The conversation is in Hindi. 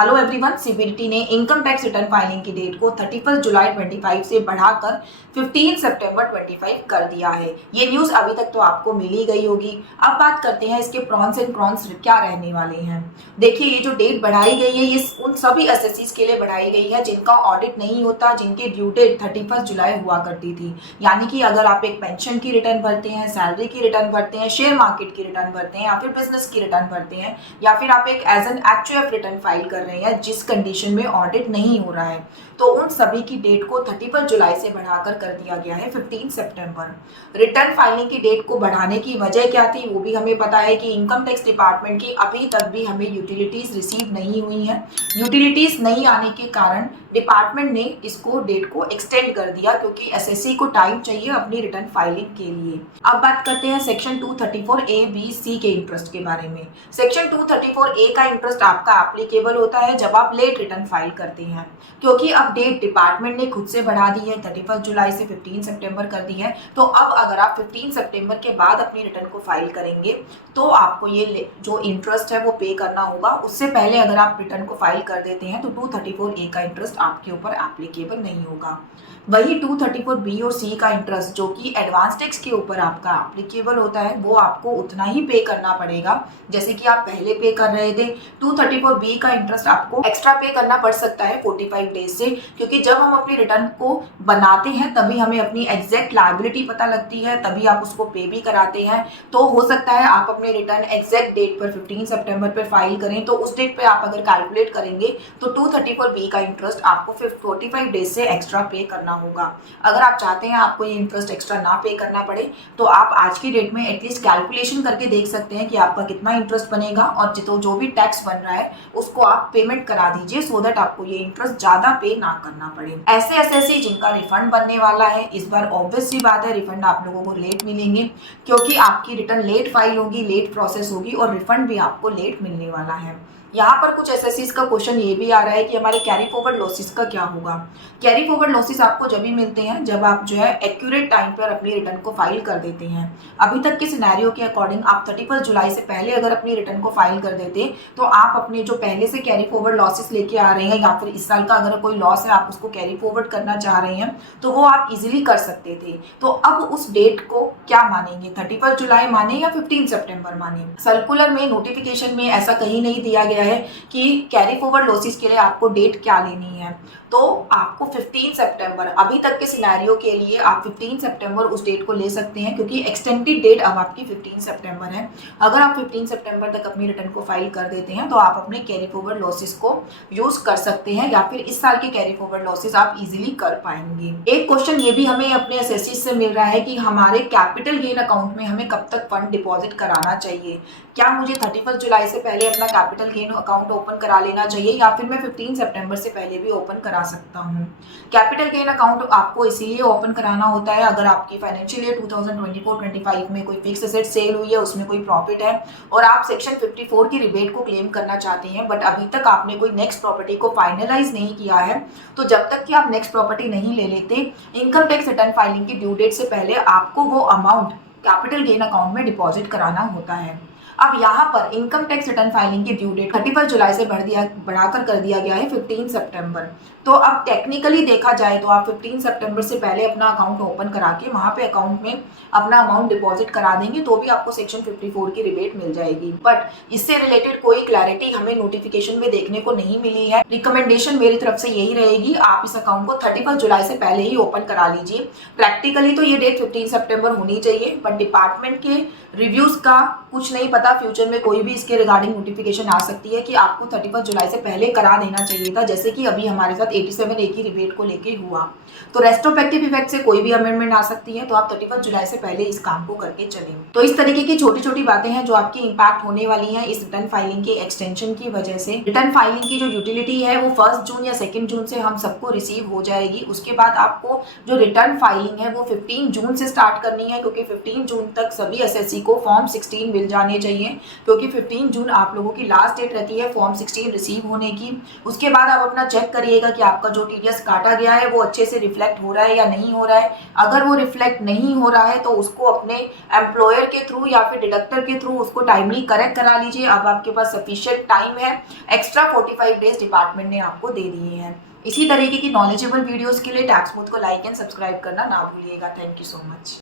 हेलो एवरीवन, सीबीडीटी ने इनकम टैक्स रिटर्न फाइलिंग की डेट को 31 जुलाई 25 से बढ़ाकर 15 सितंबर 25 कर दिया है। ये न्यूज़ अभी तक तो आपको मिल ही गई होगी। अब बात करते हैं इसके प्रॉन्स एंड कॉन्स क्या रहने वाले हैं। देखिए, ये जो डेट बढ़ाई गई है ये उन सभी एसएससीज के लिए बढ़ाई गई है जिनका ऑडिट नहीं होता, जिनकी ड्यू डेट 31 जुलाई हुआ करती थी। यानी कि अगर आप एक पेंशन की रिटर्न भरते हैं, सैलरी की रिटर्न भरते हैं, शेयर मार्केट की रिटर्न भरते हैं या फिर बिजनेस की रिटर्न भरते हैं या फिर आप एक एज एन एक्चुएफ रिटर्न फाइल कर रहे हैं जिस कंडीशन में ऑडिट नहीं हो रहा है, तो उन सभी की डेट को 31 जुलाई से बढ़ाकर कर दिया गया है 15 सितंबर। रिटर्न फाइलिंग की डेट को बढ़ाने की वजह क्या थी वो भी हमें पता है कि इनकम टैक्स डिपार्टमेंट की अभी तक भी हमें यूटिलिटीज रिसीव नहीं हुई हैं। यूटिलिटीज नहीं आने के कारण डिपार्टमेंट ने इसको डेट को एक्सटेंड कर दिया क्योंकि एसएससी को टाइम चाहिए अपनी रिटर्न फाइलिंग के लिए। अब बात करते हैं सेक्शन 234 ए बी सी के इंटरेस्ट के बारे में। सेक्शन 234 ए का इंटरेस्ट आपका एप्लीकेबल होता है जब आप लेट रिटर्न फाइल करते हैं, क्योंकि अब डेट डिपार्टमेंट ने खुद से बढ़ा दी है, 31 जुलाई से 15 सितंबर कर दी है। तो अब अगर आप 15 सितंबर के बाद अपनी रिटर्न को फाइल करेंगे तो आपको ये जो इंटरेस्ट है वो पे करना होगा। उससे पहले अगर आप रिटर्न को फाइल कर देते हैं तो 234 ए का इंटरेस्ट आपके ऊपर एप्लीकेबल नहीं होगा। वही 234 बी और सी का इंटरेस्ट जो कि एडवांस टैक्स के ऊपर आपका एप्लीकेबल होता है वो आपको उतना ही पे करना पड़ेगा जैसे कि आप पहले पे कर रहे थे। 234 बी का इंटरेस्ट आपको एक्स्ट्रा पे करना पड़ सकता है 45 डेज से, क्योंकि जब हम अपनी रिटर्न को बनाते हैं तभी हमें अपनी एग्जैक्ट लायबिलिटी पता लगती है, तभी आप उसको पे भी कराते हैं। तो हो सकता है आप अपने रिटर्न एग्जैक्ट डेट पर 15 सितंबर पर फाइल करें, तो उस डेट पे आप अगर कैलकुलेट करेंगे तो 234 बी का इंटरेस्ट आपको 45 डेज से एक्स्ट्रा पे करना होगा। अगर आप चाहते हैं आपको ये इंटरेस्ट एक्स्ट्रा ना पे करना पड़े तो आप आज की डेट में एटलीस्ट कैलकुलेशन करके देख सकते हैं कि आपका कितना इंटरेस्ट बनेगा और जो भी टैक्स बन रहा है उसको आप पेमेंट करा दीजिए सो दैट आपको ये इंटरेस्ट ज्यादा पे ना करना पड़े। ऐसे एसएससी जिनका रिफंड बनने वाला है, इस बार ऑब्वियस सी बात है रिफंड आप लोगों को लेट मिलेंगे क्योंकि आपकी रिटर्न लेट फाइल होगी, लेट प्रोसेस होगी और रिफंड भी आपको लेट मिलने वाला है। यहाँ पर कुछ एसएससीज का क्वेश्चन ये भी आ रहा है कि हमारे कैरी फॉरवर्ड लॉसेस का क्या होगा। कैरी फॉरवर्ड लॉसेस आपको जब भी मिलते हैं जब आप जो है एक्यूरेट टाइम पर अपनी रिटर्न को फाइल कर देते हैं। अभी तक के सिनेरियो के अकॉर्डिंग आप 31 जुलाई से पहले अगर अपनी रिटर्न को फाइल कर देते तो आप अपने जो पहले से कैरी फॉरवर्ड लॉसेस लेके आ रहे हैं या फिर इस साल का अगर कोई लॉस है आप उसको कैरी फॉरवर्ड करना चाह रहे हैं तो वो आप इजिली कर सकते थे। तो अब उस डेट को क्या मानेंगे, 31 जुलाई माने या 15 सितंबर माने। सर्कुलर में नोटिफिकेशन में ऐसा कहीं नहीं दिया गया है कि कैरी फॉरवर्ड लॉसेस के लिए आपको डेट क्या लेनी है। तो आपको 15 सितंबर अभी तक के सिनेरियो के लिए आप 15 सितंबर उस डेट को ले सकते हैं क्योंकि एक्सटेंडेड डेट अब आपकी 15 सितंबर है। अगर आप 15 सितंबर तक अपनी रिटर्न को फाइल कर देते हैं तो आप अपने कैरी फॉरवर्ड लॉसेस को यूज कर सकते हैं या फिर इस साल के कैरी फॉरवर्ड लॉसेस आप इजीली कर पाएंगे। एक क्वेश्चन ये भी हमें अपने एसएससी से मिल रहा है कि हमारे कैपिटल गेन अकाउंट में हमें कब तक फंड डिपॉजिट कराना चाहिए। क्या मुझे 31 जुलाई से पहले अपना कैपिटल गेन अकाउंट ओपन करा लेना चाहिए या फिर मैं 15 सितंबर से पहले भी ओपन करा सकता हूँ। कैपिटल गेन अकाउंट आपको इसीलिए ओपन कराना होता है अगर आपकी फाइनेंशियल ईयर 2024-25 में कोई फिक्स एसेट सेल हुई है, उसमें कोई प्रॉफिट है और आप सेक्शन 54 की रिबेट को क्लेम करना चाहते हैं बट अभी तक आपने कोई नेक्स्ट प्रॉपर्टी को फाइनलाइज नहीं किया है। तो जब तक कि आप नेक्स्ट प्रॉपर्टी नहीं ले लेते, इनकम टैक्स रिटर्न फाइलिंग की ड्यू डेट से पहले आपको वो अमाउंट कैपिटल गेन अकाउंट में डिपॉजिट कराना होता है। अब यहाँ पर इनकम टैक्स रिटर्न फाइलिंग की ड्यू डेट 31 जुलाई से बढ़ाकर कर दिया गया है 15 सितंबर। तो अब टेक्निकली देखा जाए तो आप 15 सितंबर से पहले अपना अकाउंट ओपन करा के वहाँ पे अकाउंट में अपना अमाउंट डिपॉजिट करा देंगे तो भी आपको सेक्शन 54 की रिबेट मिल जाएगी। बट इससे रिलेटेड कोई क्लैरिटी हमें नोटिफिकेशन में देखने को नहीं मिली है। रिकमेंडेशन मेरी तरफ से यही रहेगी, आप इस अकाउंट को 31 जुलाई से पहले ही ओपन करा लीजिए। प्रैक्टिकली तो ये डेट 15 सितंबर होनी चाहिए बट डिपार्टमेंट के रिव्यूज का कुछ नहीं पता, फ्यूचर में कोई भी इसके रिगार्डिंग नोटिफिकेशन आ सकती है कि आपको 31 जुलाई से पहले करा देना चाहिए था, जैसे कि अभी हमारे साथ 87A की रिबेट को लेके हुआ। तो रेस्ट्रोस्पेक्टिव इफेक्ट से कोई भी अमेंडमेंट आ सकती है, तो आप 31 जुलाई से पहले इस काम को करके चलें। तो इस तरीके की छोटी छोटी बातें हैं जो आपकी इंपैक्ट होने वाली हैं इस रिटर्न फाइलिंग के एक्सटेंशन की वजह से। रिटर्न फाइलिंग की जो यूटिलिटी है वो 1 जून या 2 जून से हम सबको रिसीव हो जाएगी। उसके बाद आपको जो रिटर्न फाइलिंग है वो 15 जून से स्टार्ट करनी है क्योंकि 15 जून तक सभी एसएससी को फॉर्म 16 मिल जाने चाहिए चाहिए, क्योंकि 15 जून आप लोगों की लास्ट डेट रहती है फॉर्म 16 रिसीव होने की। उसके बाद आप अपना चेक करिएगा कि आपका जो टीडीएस काटा गया है वो अच्छे से रिफ्लेक्ट हो रहा है या नहीं हो रहा है। अगर वो रिफ्लेक्ट नहीं हो रहा है तो उसको अपने एम्प्लॉयर के थ्रू या फिर डिडक्टर के थ्रू उसको टाइमली करेक्ट करा लीजिए। अब आपके पास सफिशिएंट टाइम है, एक्स्ट्रा 45 डेज डिपार्टमेंट ने आपको दे दिए हैं। इसी तरीके की नॉलेजेबल वीडियोस के लिए टैक्समूथ को लाइक एंड सब्सक्राइब करना ना भूलिएगा। Thank you so much.